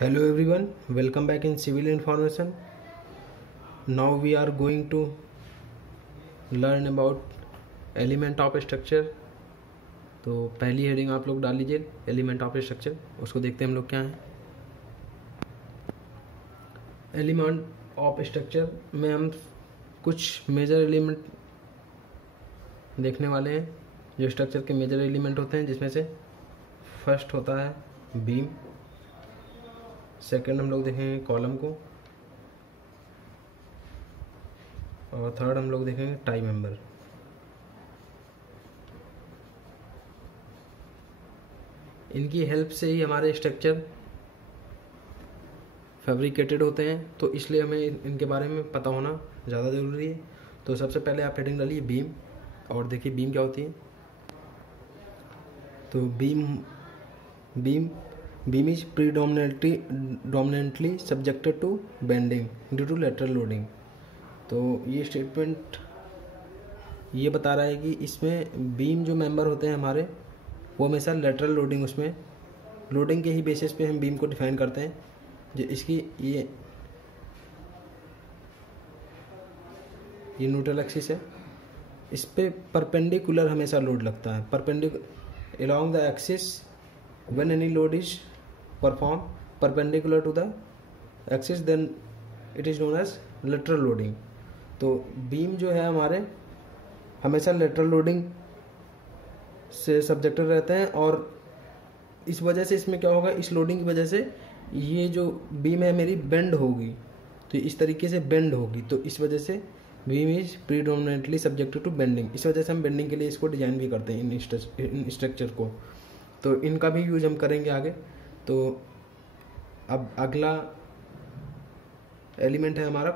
Hello everyone, welcome back in Civil Information. Now we are going to learn about element of structure. तो पहली heading आप लोग डाल लीजिए एलिमेंट ऑफ स्ट्रक्चर, उसको देखते हैं हम लोग क्या है। एलिमेंट ऑफ स्ट्रक्चर में हम कुछ मेजर एलिमेंट देखने वाले हैं जो स्ट्रक्चर के मेजर एलिमेंट होते हैं, जिसमें से फर्स्ट होता है बीम, सेकंड हम लोग देखेंगे कॉलम को, और थर्ड हम लोग देखेंगे टाई मेंबर। इनकी हेल्प से ही हमारे स्ट्रक्चर फैब्रिकेटेड होते हैं, तो इसलिए हमें इनके बारे में पता होना ज़्यादा ज़रूरी है। तो सबसे पहले आप हेडिंग डालिए बीम, और देखिए बीम क्या होती है। तो beam is predominantly subjected to bending due to lateral loading. तो ये स्टेटमेंट ये बता रहा है कि इसमें बीम जो मेंबर होते हैं हमारे, वो हमेशा लेटरल लोडिंग, उसमें लोडिंग के ही बेसिस पे हम बीम को डिफाइन करते हैं। जो इसकी ये न्यूट्रल एक्सिस है, इस पे परपेंडिकुलर हमेशा लोड लगता है। Perpendicular along the axis when any load is performed perpendicular to the axis, then it is known as lateral loading। तो बीम जो है हमारे हमेशा लेटरल लोडिंग से सब्जेक्टेड रहते हैं, और इस वजह से इसमें क्या होगा, इस लोडिंग की वजह से ये जो बीम है मेरी बेंड होगी, तो इस तरीके से बेंड होगी। तो इस वजह से beam is predominantly subjected to bending. इस वजह से हम बेंडिंग के लिए इसको डिजाइन भी करते हैं इन स्ट्रक्चर को। तो इनका भी यूज हम करेंगे आगे। तो अब अगला एलिमेंट है हमारा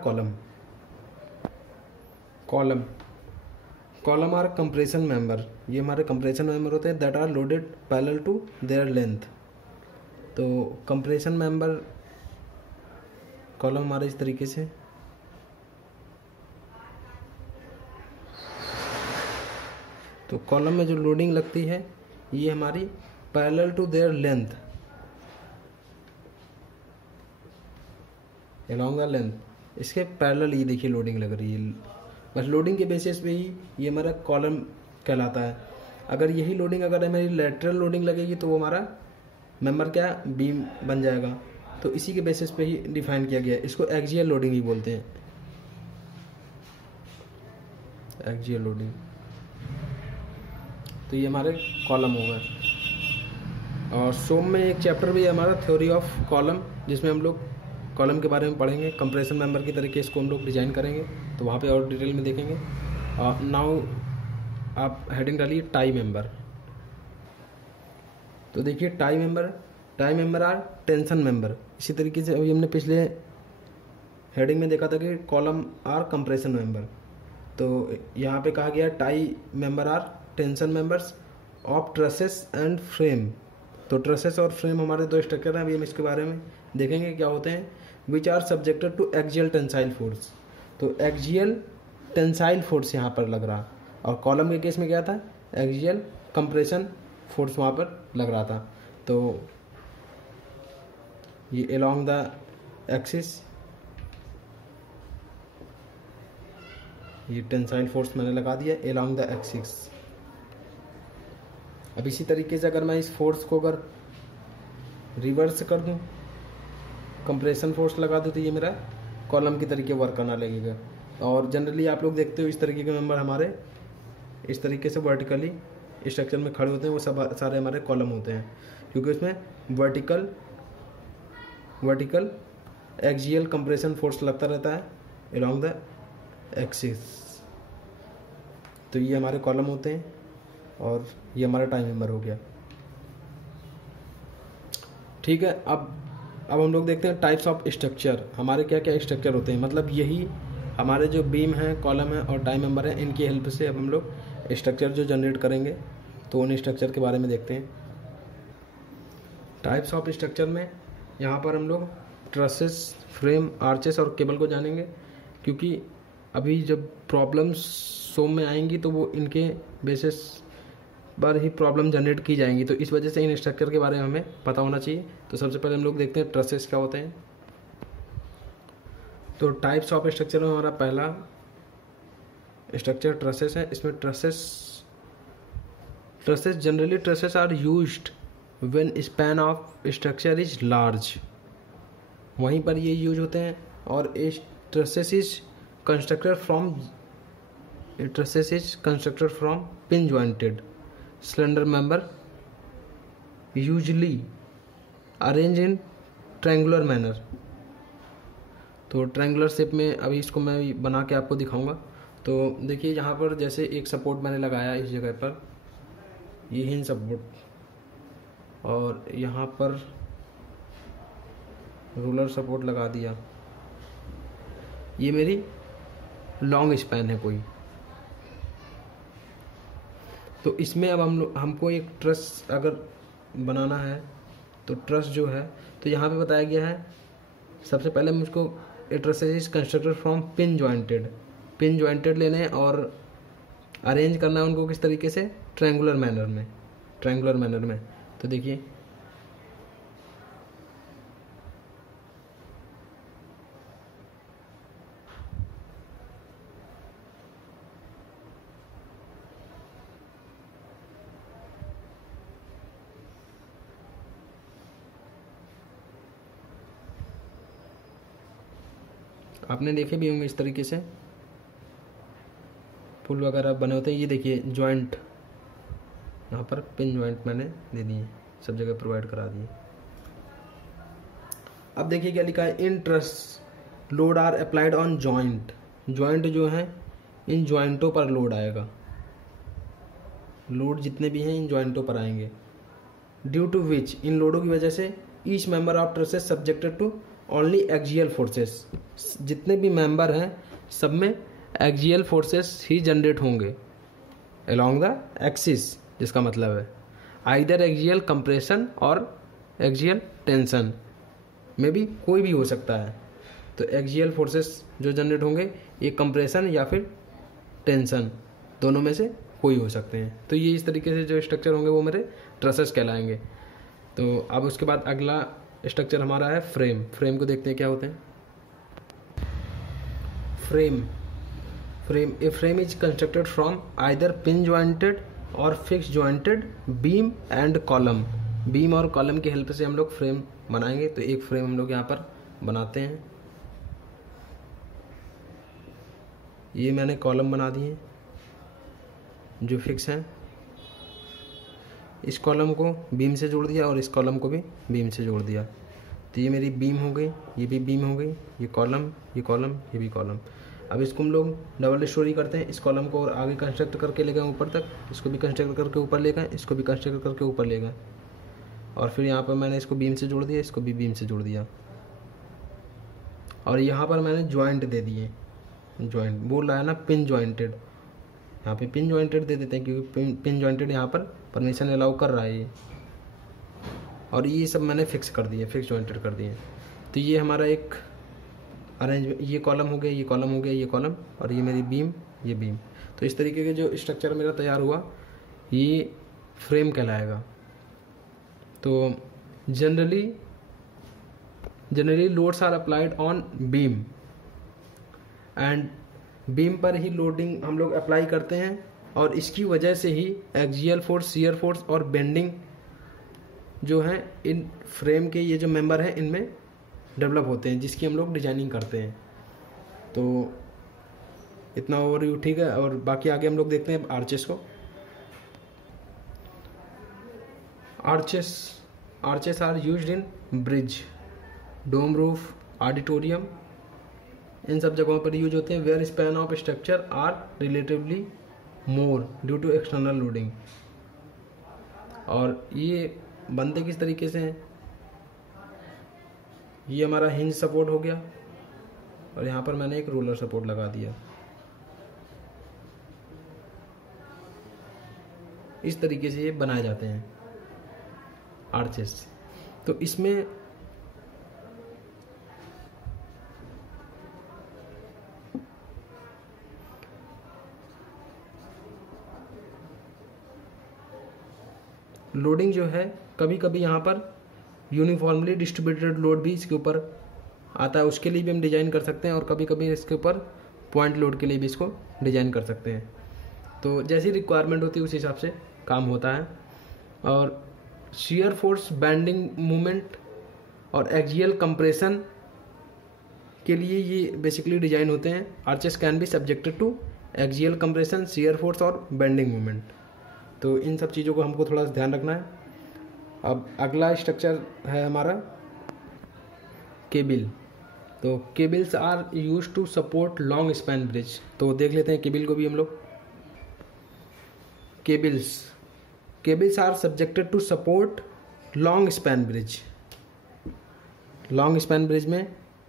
कॉलम आर कंप्रेशन मेंबर। ये हमारे कंप्रेशन मेंबर होते हैं that are loaded parallel to their length. तो कंप्रेशन मेंबर कॉलम हमारे इस तरीके से, तो कॉलम में जो लोडिंग लगती है ये हमारी parallel to their length, along the length, इसके पैरेलल ये देखिए लोडिंग लग रही है। बस लोडिंग के बेसिस पे ही ये हमारा कॉलम कहलाता है। अगर यही लोडिंग अगर हमारी लेटरल लोडिंग लगेगी तो वो हमारा मेंबर क्या बीम बन जाएगा। तो इसी के बेसिस पे ही डिफाइन किया गया है। इसको एक्सियल लोडिंग ही बोलते हैं, एक्सियल लोडिंग। तो ये हमारे कॉलम हो गए। और सोम में एक चैप्टर भी है हमारा थ्योरी ऑफ कॉलम, जिसमें हम लोग कॉलम के बारे में पढ़ेंगे, कंप्रेशन मेंबर की तरीके इसको हम लोग डिजाइन करेंगे, तो वहाँ पे और डिटेल में देखेंगे। नाउ आप हेडिंग डालिए टाई मेंबर। तो देखिए tie member are tension member. इसी तरीके से अभी हमने पिछले हेडिंग में देखा था कि कॉलम आर कंप्रेशन मेंबर। तो यहाँ पे कहा गया tie member are tension members of trusses and frame. तो ट्रसेस और फ्रेम हमारे दो स्ट्रक्चर हैं, अभी हम इसके बारे में देखेंगे क्या होते हैं। Which are subjected to axial tensile force. तो एक्सियल टेंसाइल फोर्स यहाँ पर लग रहा, और कॉलम के केस में क्या था, एक्सियल कंप्रेशन फोर्स वहाँ पर लग रहा था। तो ये अलोंग द एक्सिस, ये टेंसाइल फोर्स मैंने लगा दिया अलोंग द एक्सिस। अब इसी तरीके से अगर मैं इस फोर्स को अगर रिवर्स कर दूं, कंप्रेशन फोर्स लगा दूं, तो ये मेरा कॉलम की तरीके वर्क करना लगेगा। और जनरली आप लोग देखते हो इस तरीके के मेंबर हमारे इस तरीके से वर्टिकली स्ट्रक्चर में खड़े होते हैं, वो सब सारे हमारे कॉलम होते हैं, क्योंकि उसमें वर्टिकल एक्सियल कंप्रेशन फोर्स लगता रहता है अलोंग द एक्सिस। तो ये हमारे कॉलम होते हैं, और ये हमारा टाई मेंबर हो गया। ठीक है, अब हम लोग देखते हैं टाइप्स ऑफ स्ट्रक्चर। हमारे क्या क्या स्ट्रक्चर होते हैं, मतलब यही हमारे जो बीम है, कॉलम है और टाई मेंबर है, इनकी हेल्प से अब हम लोग स्ट्रक्चर जो जनरेट करेंगे, तो उन स्ट्रक्चर के बारे में देखते हैं। टाइप्स ऑफ स्ट्रक्चर में यहाँ पर हम लोग ट्रसेस, फ्रेम, आर्चेस और केबल को जानेंगे, क्योंकि अभी जब प्रॉब्लम्स सोम में आएंगी तो वो इनके बेसिस पर ही प्रॉब्लम जनरेट की जाएंगी। तो इस वजह से इन स्ट्रक्चर के बारे में हमें पता होना चाहिए। तो सबसे पहले हम लोग देखते हैं ट्रसेस क्या होते हैं। तो टाइप्स ऑफ स्ट्रक्चर में हमारा पहला स्ट्रक्चर ट्रसेस है। इसमें trusses generally trusses are used when span of structure is large, वहीं पर ये यूज होते हैं। और trusses is constructed from pin jointed slender member usually arranged in triangular manner। तो ट्रायंगुलर शेप में अभी इसको मैं बना के आपको दिखाऊंगा। तो देखिए यहाँ पर जैसे एक सपोर्ट मैंने लगाया इस जगह पर, ये हिंज सपोर्ट, और यहाँ पर रूलर सपोर्ट लगा दिया। ये मेरी लॉन्ग स्पैन है कोई। तो इसमें अब हमको एक ट्रस अगर बनाना है तो ट्रस जो है, तो यहाँ पे बताया गया है सबसे पहले मुझको truss is constructed from pin jointed लेने और अरेंज करना है उनको किस तरीके से, ट्रायंगुलर मैनर में। तो देखिए आपने देखे भी होंगे इस तरीके से पुल वगैरह बने होते हैं। ये देखिए जॉइंट, यहाँ पर पिन जॉइंट मैंने दे दिए, सब जगह प्रोवाइड करा दिए। अब देखिए क्या लिखा है, in truss load are applied on joint जो है इन जॉइंटों पर लोड आएगा, लोड जितने भी हैं इन जॉइंटों पर आएंगे। ड्यू टू विच, इन लोडों की वजह से each member of trusses subjected to only axial forces, जितने भी मेंबर हैं सब में एक्सियल फोर्सेस ही जनरेट होंगे अलोंग द एक्सिस, जिसका मतलब है आइदर एक्सियल कंप्रेशन और एक्सियल टेंशन में भी कोई भी हो सकता है। तो एक्सियल फोर्सेस जो जनरेट होंगे ये कंप्रेशन या फिर टेंशन दोनों में से कोई हो सकते हैं। तो ये इस तरीके से जो स्ट्रक्चर होंगे वो मेरे ट्रसेस कहलाएंगे। तो अब उसके बाद अगला स्ट्रक्चर हमारा है फ्रेम को देखते हैं क्या होते हैं। A frame is constructed from either pin jointed और fix jointed beam and column. Beam और कॉलम की हेल्प से हम लोग फ्रेम बनाएंगे। तो एक फ्रेम हम लोग यहाँ पर बनाते हैं। ये मैंने कॉलम बना दिए जो फिक्स हैं, इस कॉलम को बीम से जोड़ दिया और इस कॉलम को भी बीम से जोड़ दिया। तो ये मेरी बीम हो गई, ये भी बीम हो गई, ये कॉलम, ये भी कॉलम। अब इसको हम लोग डबल स्टोरी करते हैं। इस कॉलम को और आगे कंस्ट्रक्ट करके ले गए ऊपर तक, इसको भी कंस्ट्रक्ट करके ऊपर ले गए, इसको भी कंस्ट्रक्ट करके ऊपर ले गए, और फिर यहाँ पर मैंने इसको बीम से जोड़ दिया, इसको भी बीम से जोड़ दिया, और यहाँ पर मैंने जॉइंट दे दिए। जॉइंट बोल रहा है ना पिन जॉइंटेड, यहाँ पे पिन जॉइंटेड दे देते हैं क्योंकि पिन जॉइंटेड यहाँ पर परमिशन अलाउ कर रहा है ये। और ये सब मैंने फिक्स कर दिए, फिक्स जॉइंटेड कर दिए। तो ये हमारा एक अरेंज, ये कॉलम हो गया, ये कॉलम हो गया, ये कॉलम, और ये मेरी बीम, ये बीम। तो इस तरीके के जो स्ट्रक्चर मेरा तैयार हुआ ये फ्रेम कहलाएगा। तो generally loads are applied on beam and beam पर ही लोडिंग हम लोग अप्लाई करते हैं, और इसकी वजह से ही एक्सियल फोर्स, शियर फोर्स और बेंडिंग जो है इन फ्रेम के ये जो मेंबर हैं इनमें डेवलप होते हैं, जिसकी हम लोग डिजाइनिंग करते हैं। तो इतना ओवरव्यू ठीक है। और बाकी आगे हम लोग देखते हैं आर्चेस को। Arches are used in bridge, dome roof, auditorium, इन सब जगहों पर यूज होते हैं। Where span of structure are relatively more due to external loading. और ये बनते किस तरीके से हैं, ये हमारा हिंज सपोर्ट हो गया और यहाँ पर मैंने एक रोलर सपोर्ट लगा दिया। इस तरीके से ये बनाए जाते हैं आर्चेस। तो इसमें लोडिंग जो है कभी कभी यहाँ पर यूनिफॉर्मली डिस्ट्रीब्यूटेड लोड भी इसके ऊपर आता है, उसके लिए भी हम डिज़ाइन कर सकते हैं, और कभी कभी इसके ऊपर पॉइंट लोड के लिए भी इसको डिज़ाइन कर सकते हैं। तो जैसी रिक्वायरमेंट होती है उस हिसाब से काम होता है। और शियर फोर्स, बैंडिंग मूवमेंट और एक्सियल कंप्रेशन के लिए ये बेसिकली डिज़ाइन होते हैं। Arches can be subjected to axial compression, shear force और बेंडिंग मूवमेंट। तो इन सब चीज़ों को हमको थोड़ा सा ध्यान रखना है। अब अगला स्ट्रक्चर है हमारा केबल। तो cables are use to support long span bridge. तो देख लेते हैं केबल को भी हम लोग। Cables are subjected to support long span bridge. Long span bridge में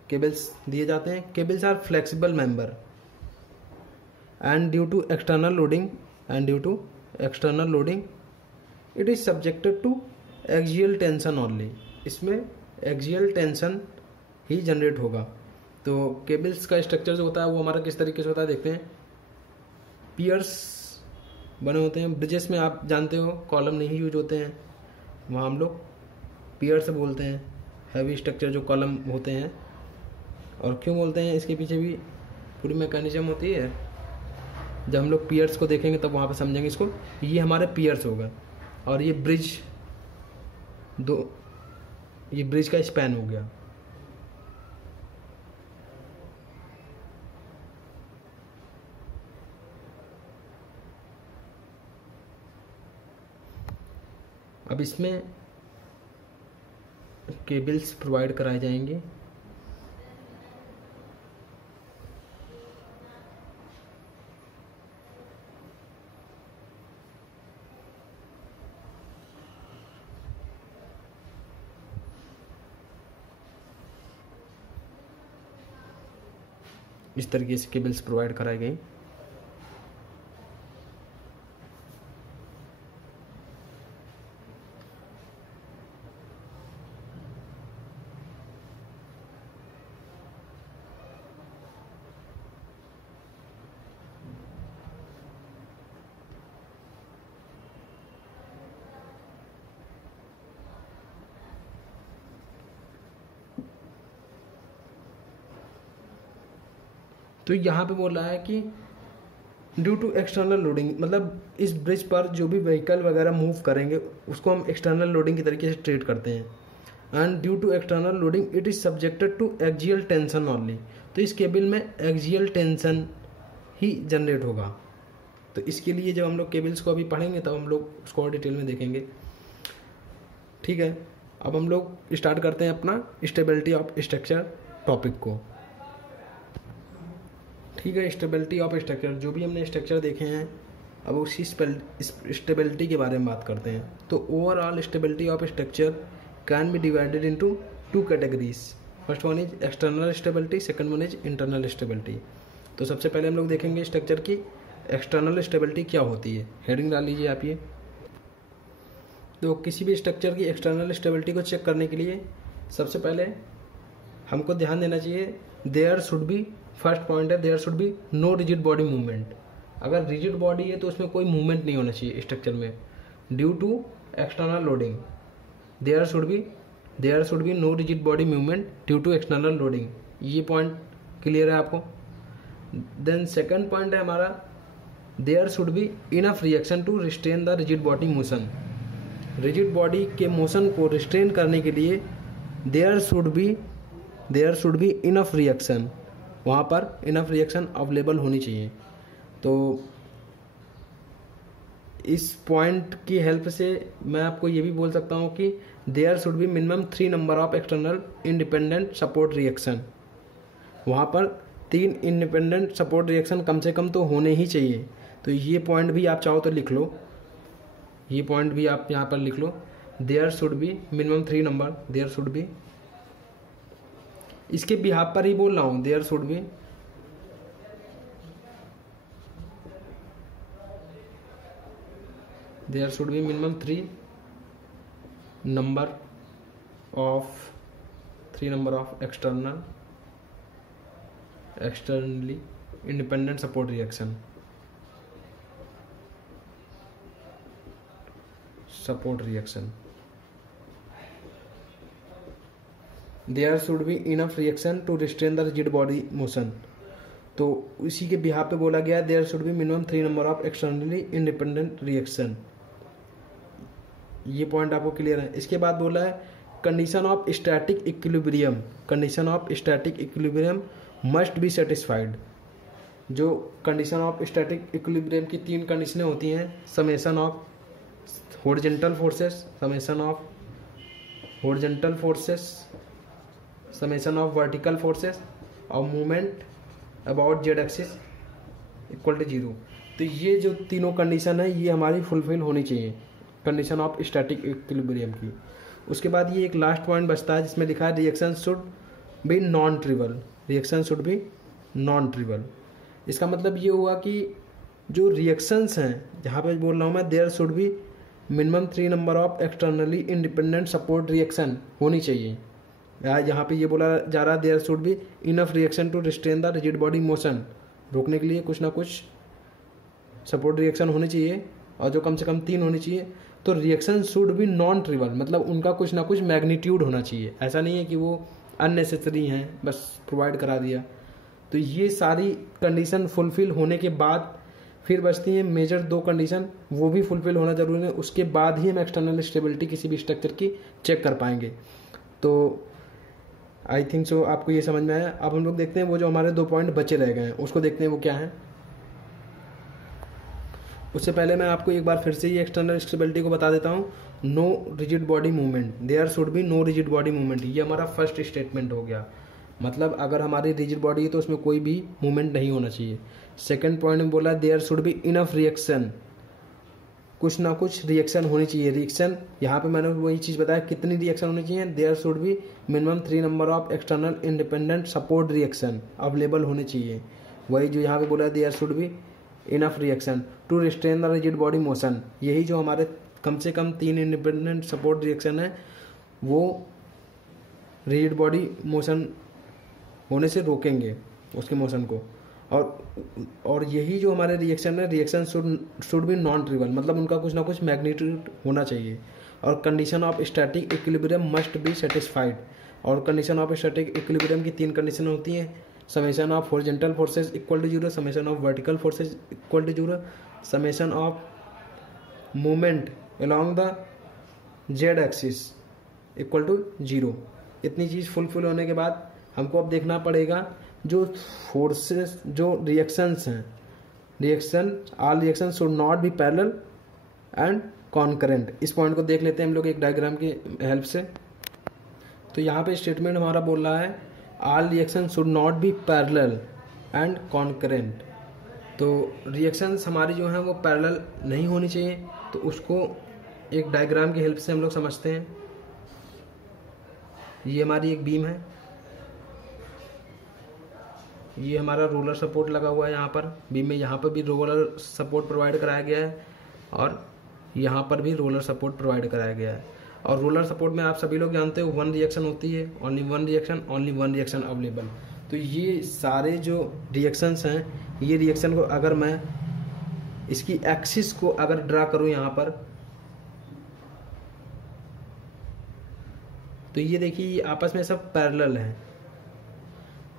केबल्स दिए जाते हैं। Cables are flexible member and due to external loading it is subjected to axial tension only. इसमें एक्सियल टेंशन ही जनरेट होगा। तो cables का structure जो होता है वो हमारा किस तरीके से होता है देखते हैं। पियर्स बने होते हैं ब्रिजेस में, आप जानते हो कॉलम नहीं यूज होते हैं, वहाँ हम लोग पियर्स बोलते हैं। हैवी स्ट्रक्चर जो कॉलम होते हैं, और क्यों बोलते हैं इसके पीछे भी पूरी मैकेनिज्म होती है। जब हम लोग पियर्स को देखेंगे तब वहाँ पर समझेंगे इसको। ये हमारे पियर्स होगा, और ये ब्रिज ये ब्रिज का स्पैन हो गया। अब इसमें केबल्स प्रोवाइड कराए जाएंगे। इस तरीके से केबल्स प्रोवाइड कराए गए। तो यहाँ पे बोल रहा है कि ड्यू टू एक्सटर्नल लोडिंग, मतलब इस ब्रिज पर जो भी व्हीकल वगैरह मूव करेंगे उसको हम एक्सटर्नल लोडिंग के तरीके से ट्रीट करते हैं। And due to external loading it is subjected to axial tension only. तो इस केबल में एक्सियल टेंशन ही जनरेट होगा। तो इसके लिए जब हम लोग केबल्स को अभी पढ़ेंगे तब हम लोग उसको और डिटेल में देखेंगे। ठीक है, अब हम लोग स्टार्ट करते हैं अपना स्टेबिलिटी ऑफ स्ट्रक्चर टॉपिक को। ठीक है, स्टेबिलिटी ऑफ स्ट्रक्चर, जो भी हमने स्ट्रक्चर देखे हैं अब उसी स्टेबिलिटी के बारे में बात करते हैं। तो overall stability of structure can be divided into two categories. First one is external stability, second one is internal stability. तो सबसे पहले हम लोग देखेंगे स्ट्रक्चर की एक्सटर्नल स्टेबिलिटी क्या होती है। हेडिंग डाल लीजिए आप ये। तो किसी भी स्ट्रक्चर की एक्सटर्नल स्टेबिलिटी को चेक करने के लिए सबसे पहले हमको ध्यान देना चाहिए there should be, first point है there should be no rigid body movement. अगर रिजिड बॉडी है तो उसमें कोई मूवमेंट नहीं होना चाहिए स्ट्रक्चर में due to external loading. There should be no rigid body movement due to external loading. ये पॉइंट क्लियर है आपको। देन सेकंड पॉइंट है हमारा there should be enough reaction to restrain the rigid body motion. Rigid body के motion को restrain करने के लिए there should be enough reaction, वहाँ पर इनफ रिएक्शन अवेलेबल होनी चाहिए। तो इस पॉइंट की हेल्प से मैं आपको ये भी बोल सकता हूँ कि there should be minimum 3 number of external independent support reaction. वहाँ पर 3 इंडिपेंडेंट सपोर्ट रिएक्शन कम से कम तो होने ही चाहिए। तो ये पॉइंट भी आप चाहो तो लिख लो, ये पॉइंट भी आप यहाँ पर लिख लो। There should be minimum 3 number, there should be, इसके बिहाफ पर ही बोल रहा हूँ। There should be minimum 3 number of externally independent support reaction. There should be enough reaction to restrain the rigid body motion. तो इसी के बिहाफ पे बोला गया there should be minimum 3 number of externally independent reaction. ये point आपको clear है. इसके बाद बोला है condition of static equilibrium. Condition of static equilibrium must be satisfied. जो कंडीशन ऑफ स्टैटिक इक्विलिब्रियम की 3 कंडीशनें होती हैं, summation of horizontal forces, summation of horizontal forces, summation of vertical forces और movement about Z axis equal to 0. तो ये जो तीनों कंडीशन है ये हमारी फुलफिल होनी चाहिए कंडीशन ऑफ स्टैटिक इक्विलिब्रियम की. उसके बाद ये एक लास्ट पॉइंट बचता है जिसमें लिखा है reaction should be non trivial. Reaction should be non trivial. इसका मतलब ये हुआ कि जो रिएक्शंस हैं, जहाँ पे बोल रहा हूँ मैं, there should be minimum 3 number of externally independent support reaction होनी चाहिए. यहाँ पे ये बोला जा रहा है there should be enough reaction to restrain the rigid body motion. रोकने के लिए कुछ ना कुछ सपोर्ट रिएक्शन होनी चाहिए और जो कम से कम 3 होनी चाहिए. तो reaction should be non trivial, मतलब उनका कुछ ना कुछ मैग्नीट्यूड होना चाहिए. ऐसा नहीं है कि वो अननेसेसरी हैं, बस प्रोवाइड करा दिया. तो ये सारी कंडीशन फुलफिल होने के बाद फिर बचती हैं मेजर 2 कंडीशन, वो भी फुलफिल होना जरूरी है. उसके बाद ही हम एक्सटर्नल स्टेबिलिटी किसी भी स्ट्रक्चर की चेक कर पाएंगे. तो आई थिंक सो आपको ये समझ में आया. अब हम लोग देखते हैं वो जो हमारे 2 पॉइंट बचे रह गए हैं उसको देखते हैं वो क्या है. उससे पहले मैं आपको एक बार फिर से ये एक्सटर्नल स्टेबिलिटी को बता देता हूँ. No rigid body movement, there should be no rigid body movement. ये हमारा फर्स्ट स्टेटमेंट हो गया. मतलब अगर हमारी रिजिड बॉडी है तो उसमें कोई भी मूवमेंट नहीं होना चाहिए. सेकेंड पॉइंट में बोला there should be enough reaction, कुछ ना कुछ रिएक्शन होनी चाहिए. रिएक्शन यहाँ पे मैंने वही चीज़ बताया, कितनी रिएक्शन होनी चाहिए. There should be minimum 3 number of external independent support reaction available होने चाहिए. वही जो यहाँ पे बोला there should be enough reaction to restrain the rigid body motion. यही जो हमारे कम से कम 3 इंडिपेंडेंट सपोर्ट रिएक्शन है वो रिजिड बॉडी मोशन होने से रोकेंगे उसके मोशन को. और यही जो हमारे रिएक्शन है, reaction should be non trivial, मतलब उनका कुछ ना कुछ मैग्नीट्यूड होना चाहिए. और condition of static equilibrium must be satisfied. और कंडीशन ऑफ स्टैटिक इक्विलिब्रियम की 3 कंडीशन होती हैं, summation of horizontal forces equal to 0, summation of vertical forces equal to 0, summation of movement along the Z axis equal to 0. इतनी चीज़ fulfil होने के बाद हमको अब देखना पड़ेगा जो फोर्सेस, जो रिएक्शंस हैं, all reaction should not B parallel and concurrent. इस पॉइंट को देख लेते हैं हम लोग एक डायग्राम की हेल्प से. तो यहाँ पे स्टेटमेंट हमारा बोल रहा है all reaction should not B parallel and concurrent. तो रिएक्शंस हमारी जो हैं वो पैरेलल नहीं होनी चाहिए. तो उसको एक डायग्राम की हेल्प से हम लोग समझते हैं. ये हमारी एक बीम है, ये हमारा रोलर सपोर्ट लगा हुआ है यहाँ पर बीम में. यहाँ पर भी रोलर सपोर्ट प्रोवाइड कराया गया है और यहाँ पर भी रोलर सपोर्ट प्रोवाइड कराया गया है. और रोलर सपोर्ट में आप सभी लोग जानते हो 1 रिएक्शन होती है, ओनली वन रिएक्शन अवेलेबल. तो ये सारे जो रिएक्शंस हैं, ये रिएक्शन को अगर मैं इसकी एक्सिस को अगर ड्रा करूँ यहाँ पर, तो ये देखिए ये आपस में सब पैरेलल हैं.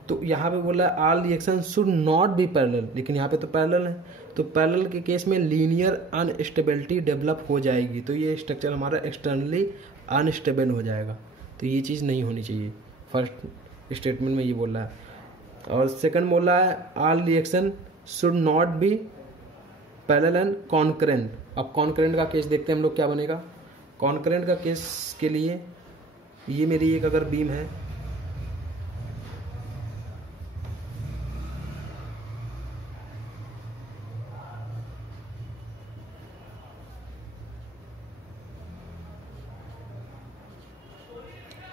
तो यहाँ पे बोला all reaction should not B parallel, लेकिन यहाँ पे तो पैरेलल है. तो पैरेलल के केस में लीनियर अनस्टेबिलिटी डेवलप हो जाएगी. तो ये स्ट्रक्चर हमारा एक्सटर्नली अनस्टेबल हो जाएगा. तो ये चीज़ नहीं होनी चाहिए. फर्स्ट स्टेटमेंट में ये बोल रहा है. और सेकंड बोल रहा है all reaction should not B parallel and concurrent. अब कॉन्करेंट का केस देखते हैं हम लोग क्या बनेगा. कॉन्करेंट का केस के लिए ये मेरी एक अगर बीम है,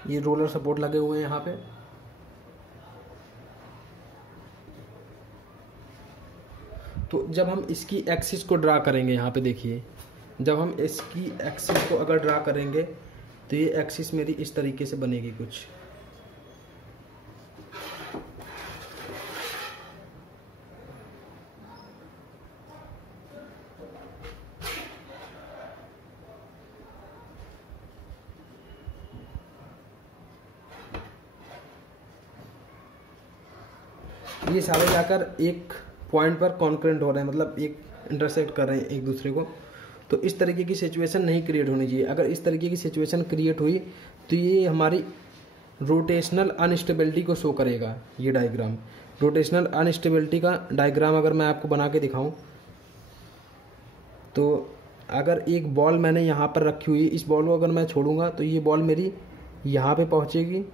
ये रोलर सपोर्ट लगे हुए हैं यहाँ पे. तो जब हम इसकी एक्सिस को ड्रा करेंगे, यहाँ पे देखिए, जब हम इसकी एक्सिस को अगर ड्रा करेंगे तो ये एक्सिस मेरी इस तरीके से बनेगी कुछ. ये सारे जाकर एक पॉइंट पर कॉन्करेंट हो रहे हैं, मतलब एक इंटरसेक्ट कर रहे हैं एक दूसरे को। तो इस तरीके की सिचुएशन नहीं क्रिएट होनी चाहिए। अगर इस तरीके की सिचुएशन क्रिएट हुई तो ये हमारी रोटेशनल अनस्टेबिलिटी को शो करेगा। ये डायग्राम रोटेशनल अनस्टेबिलिटी का डायग्राम अगर मैं आपको बना के दिखाऊं, तो अगर एक बॉल मैंने यहाँ पर रखी हुई, इस बॉल को अगर मैं छोड़ूंगा तो ये बॉल मेरी यहाँ पे पहुँचेगी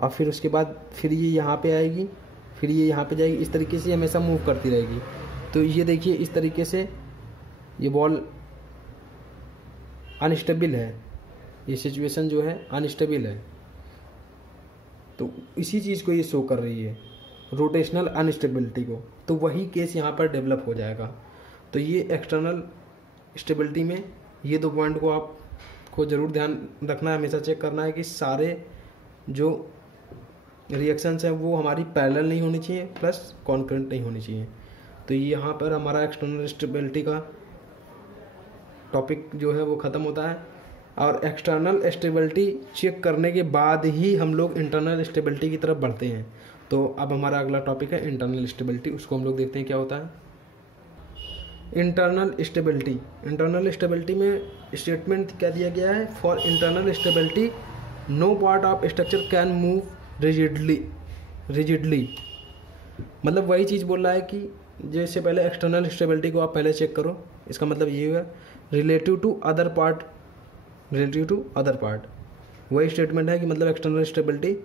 और फिर उसके बाद फिर ये यहाँ पे आएगी, फिर ये यहाँ पे जाएगी। इस तरीके से हमेशा मूव करती रहेगी। तो ये देखिए इस तरीके से ये बॉल अनस्टेबल है, ये सिचुएशन जो है अनस्टेबल है। तो इसी चीज़ को ये शो कर रही है, रोटेशनल अनस्टेबिलिटी को। तो वही केस यहाँ पर डेवलप हो जाएगा। तो ये एक्सटर्नल स्टेबिलिटी में ये दो पॉइंट को आपको ज़रूर ध्यान रखना है, हमेशा चेक करना है कि सारे जो रिएक्शंस हैं वो हमारी पैरेलल नहीं होनी चाहिए प्लस कॉन्करेंट नहीं होनी चाहिए। तो ये यहाँ पर हमारा एक्सटर्नल स्टेबिलिटी का टॉपिक जो है वो ख़त्म होता है। और एक्सटर्नल स्टेबिलिटी चेक करने के बाद ही हम लोग इंटरनल स्टेबिलिटी की तरफ बढ़ते हैं। तो अब हमारा अगला टॉपिक है इंटरनल स्टेबिलिटी, उसको हम लोग देखते हैं क्या होता है। इंटरनल स्टेबिलिटी, इंटरनल स्टेबिलिटी में स्टेटमेंट क्या दिया गया है, for internal stability no part of structure can move rigidly. मतलब वही चीज़ बोल रहा है कि जैसे पहले एक्सटर्नल स्टेबिलिटी को आप पहले चेक करो, इसका मतलब ये हुआ relative to other part, relative to other part. वही स्टेटमेंट है कि मतलब एक्सटर्नल स्टेबिलिटी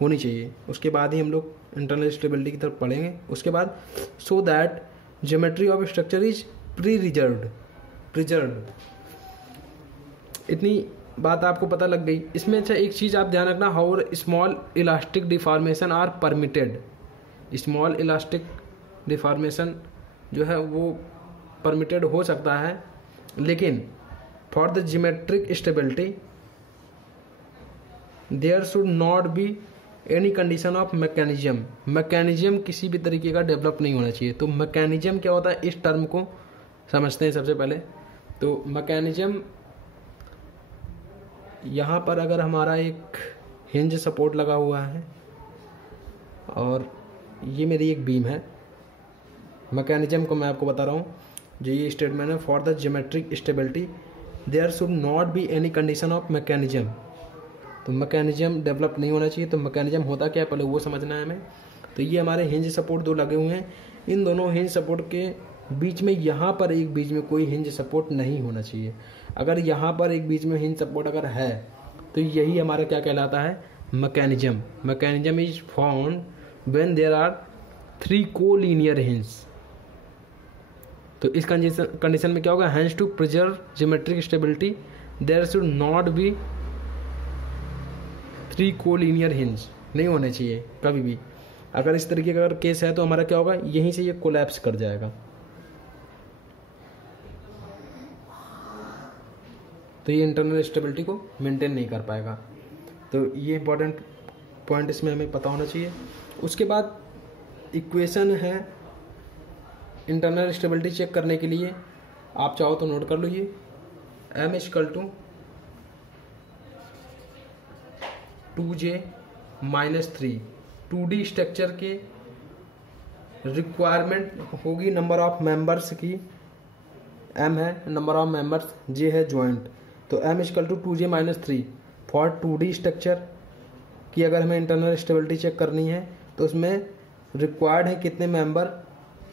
होनी चाहिए, उसके बाद ही हम लोग इंटरनल स्टेबिलिटी की तरफ पढ़ेंगे। उसके बाद so that geometry of structure is preserved. इतनी बात आपको पता लग गई। इसमें अच्छा एक चीज़ आप ध्यान रखना, how small elastic deformation are permitted. Small elastic deformation जो है वो परमिटेड हो सकता है, लेकिन for the geometric stability there should not be any condition of mechanism. Mechanism किसी भी तरीके का डेवलप नहीं होना चाहिए। तो मैकेनिज्म क्या होता है, इस टर्म को समझते हैं सबसे पहले। तो मैकेनिज्म यहाँ पर अगर हमारा एक हिंज सपोर्ट लगा हुआ है और ये मेरी एक बीम है, मैकेनिज्म को मैं आपको बता रहा हूँ जो ये स्टेटमेंट है, for the geometric stability there should not be any condition of mechanism. तो मैकेनिज्म डेवलप नहीं होना चाहिए। तो मैकेनिज्म होता क्या है पहले वो समझना है हमें। तो ये हमारे हिंज सपोर्ट दो लगे हुए हैं, इन दोनों हिंज सपोर्ट के बीच में यहाँ पर एक बीच में कोई हिंज सपोर्ट नहीं होना चाहिए। अगर यहाँ पर एक बीच में हिंज सपोर्ट अगर है तो यही हमारा क्या कहलाता है, mechanism. Mechanism is found when there are 3 collinear hinge. तो इस कंडीशन में क्या होगा, hence to preserve geometric stability there should not be 3 collinear hinge, नहीं होने चाहिए कभी भी। अगर इस तरीके का अगर केस है तो हमारा क्या होगा, यहीं से ये कोलैप्स कर जाएगा। तो ये इंटरनल स्टेबिलिटी को मेंटेन नहीं कर पाएगा। तो ये इंपॉर्टेंट पॉइंट इसमें हमें पता होना चाहिए। उसके बाद इक्वेशन है इंटरनल स्टेबिलिटी चेक करने के लिए, आप चाहो तो नोट कर लो। ये m equal to 2j-3 2D structure के रिक्वायरमेंट होगी नंबर ऑफ मेंबर्स की। m है नंबर ऑफ मेंबर्स, j है जॉइंट। तो m equal to 2j-3 for 2D structure की अगर हमें इंटरनल स्टेबिलिटी चेक करनी है तो उसमें रिक्वायर्ड है कितने मेंबर,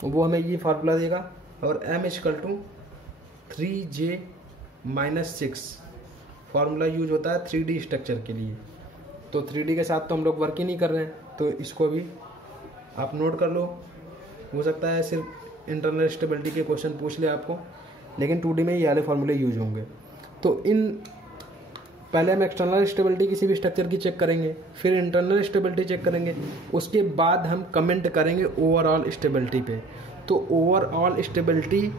वो हमें ये फार्मूला देगा। और m equal to 3j-6 formula use होता है 3D स्ट्रक्चर के लिए। तो 3D के साथ तो हम लोग वर्क ही नहीं कर रहे हैं, तो इसको भी आप नोट कर लो। हो सकता है सिर्फ इंटरनल स्टेबिलिटी के क्वेश्चन पूछ ले आपको, लेकिन 2D में ये वाले फार्मूले यूज होंगे। तो इन पहले हम एक्सटर्नल स्टेबिलिटी किसी भी स्ट्रक्चर की चेक करेंगे, फिर इंटरनल स्टेबिलिटी चेक करेंगे, उसके बाद हम कमेंट करेंगे ओवरऑल स्टेबिलिटी पे। तो ओवरऑल स्टेबिलिटी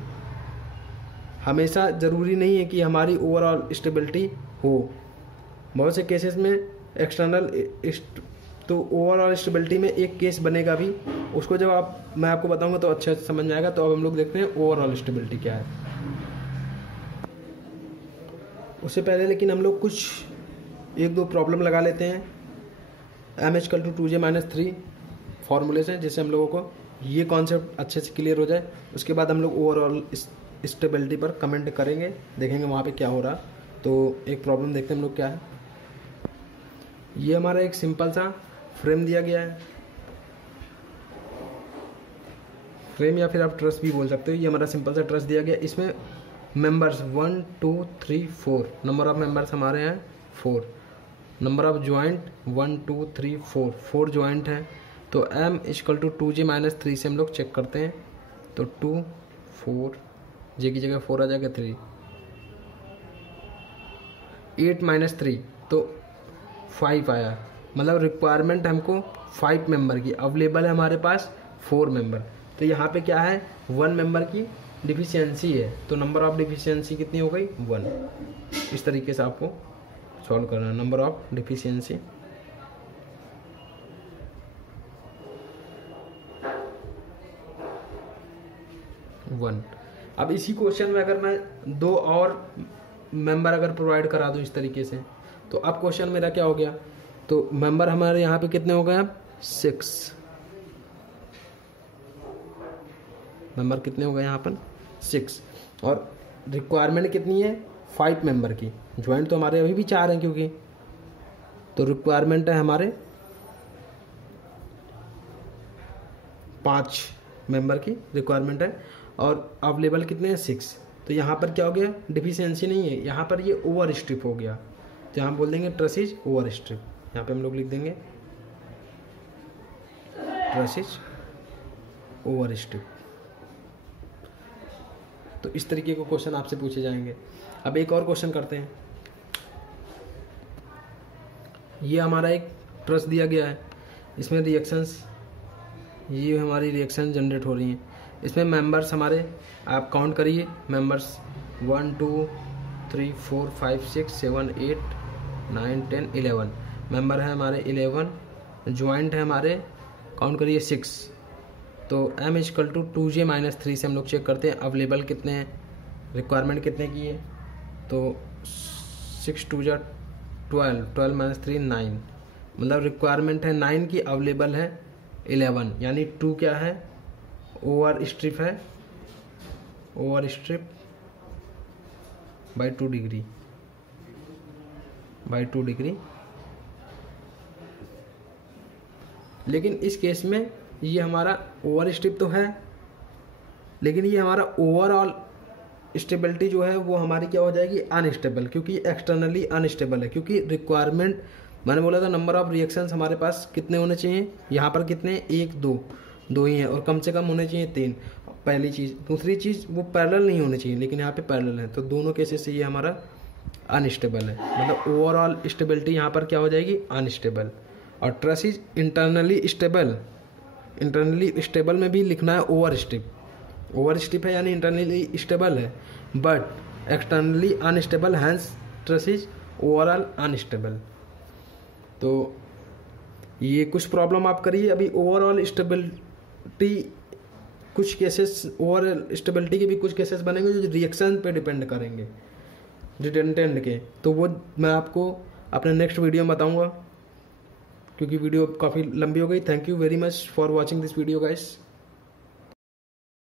हमेशा ज़रूरी नहीं है कि हमारी ओवरऑल स्टेबिलिटी हो। बहुत से केसेस में एक्सटर्नल तो ओवरऑल स्टेबिलिटी में एक केस बनेगा भी, उसको जब मैं आपको बताऊंगा तो अच्छे से समझ में आएगा। तो अब हम लोग देखते हैं ओवरऑल स्टेबिलिटी क्या है। उससे पहले लेकिन हम लोग कुछ 1-2 प्रॉब्लम लगा लेते हैं। m equal to 2j-3 formulas हैं जिससे हम लोगों को ये कॉन्सेप्ट अच्छे से क्लियर हो जाए। उसके बाद हम लोग ओवरऑल स्टेबिलिटी पर कमेंट करेंगे, देखेंगे वहाँ पे क्या हो रहा। तो एक प्रॉब्लम देखते हैं हम लोग क्या है। ये हमारा एक सिंपल सा फ्रेम दिया गया है, फ्रेम या फिर आप ट्रस भी बोल सकते हो। ये हमारा सिंपल सा ट्रस दिया गया, इसमें मेंबर्स 1 2 3 4, नंबर ऑफ मेंबर्स हमारे हैं 4, नंबर ऑफ ज्वाइंट 1 2 3 4, 4 ज्वाइंट हैं। तो m इक्वल टू 2j-3 से हम लोग चेक करते हैं। तो 2 4, j की जगह 4 आ जाएगा, 3 8 - 3 तो 5 आया। मतलब रिक्वायरमेंट हमको 5 मेंबर की, अवेलेबल है हमारे पास 4 मेंबर। तो यहाँ पे क्या है, 1 मेंबर की डिफिशियंसी है। तो नंबर ऑफ डिफिशियंसी कितनी हो गई, 1। इस तरीके से आपको सॉल्व करना है। Number of deficiency 1। अब इसी क्वेश्चन में अगर मैं 2 और मेंबर अगर प्रोवाइड करा दूं इस तरीके से, तो अब क्वेश्चन मेरा क्या हो गया। तो मेंबर हमारे यहाँ पे कितने हो गए, अब 6 मेंबर कितने हो गए यहाँ पर, 6। और रिक्वायरमेंट कितनी है, 5 मेंबर की। ज्वाइंट तो हमारे अभी भी 4 हैं क्योंकि, तो रिक्वायरमेंट है हमारे 5 मेंबर की रिक्वायरमेंट है, और अवेलेबल कितने हैं, 6। तो यहाँ पर क्या हो गया, डिफिशियंसी नहीं है, यहाँ पर ये ओवर स्ट्रिप हो गया। तो यहाँ बोल देंगे ट्रस इज ओवर स्ट्रिप। यहाँ पे हम लोग लिख देंगे ट्रस इज ओवर स्ट्रिप। तो इस तरीके के क्वेश्चन आपसे पूछे जाएंगे। अब एक और क्वेश्चन करते हैं। ये हमारा एक ट्रस दिया गया है, इसमें रिएक्शंस, ये हमारी रिएक्शन जनरेट हो रही हैं। इसमें मेंबर्स हमारे आप काउंट करिए, मेंबर्स 1 2 3 4 5 6 7 8 9 10 11 मेंबर है हमारे 11। ज्वाइंट है हमारे, काउंट करिए 6। तो m इक्वल टू 2j-3 से हम लोग चेक करते हैं अवेलेबल कितने हैं, रिक्वायरमेंट कितने की है। तो 6 2 जा 12, 12 - 3 9, मतलब रिक्वायरमेंट है 9 की, अवेलेबल है 11। यानी 2 क्या है, ओवर स्ट्रिप है, over strip by 2 degree, by 2 degree. लेकिन इस केस में ये हमारा ओवर स्ट्रिप तो है, लेकिन ये हमारा ओवरऑल स्टेबिलिटी जो है वो हमारी क्या हो जाएगी, अनस्टेबल, क्योंकि एक्सटर्नली अनस्टेबल है। क्योंकि रिक्वायरमेंट मैंने बोला था नंबर ऑफ रिएक्शंस हमारे पास कितने होने चाहिए, यहाँ पर कितने, 1 2 ही हैं, और कम से कम होने चाहिए 3। पहली चीज़। दूसरी चीज़, वो पैरेलल नहीं होने चाहिए, लेकिन यहाँ पे पैरेलल है। तो दोनों केसेस से ये हमारा अनस्टेबल है, मतलब ओवरऑल स्टेबिलिटी यहाँ पर क्या हो जाएगी, अनस्टेबल। और truss is internally stable, internally stable में भी लिखना है ओवर स्ट्रिप। ओवर स्ट्रिप है यानी इंटरनली स्टेबल है, but externally unstable, hence truss is overall unstable. तो ये कुछ प्रॉब्लम आप करिए। अभी ओवरऑल स्टेबिलिटी कुछ केसेस, ओवरऑल स्टेबिलिटी के भी कुछ केसेस बनेंगे जो रिएक्शन पे डिपेंड करेंगे, रिटेंटेंट के। तो वो मैं आपको अपने नेक्स्ट वीडियो में बताऊंगा, क्योंकि वीडियो काफ़ी लंबी हो गई। Thank you very much for watching this video guys.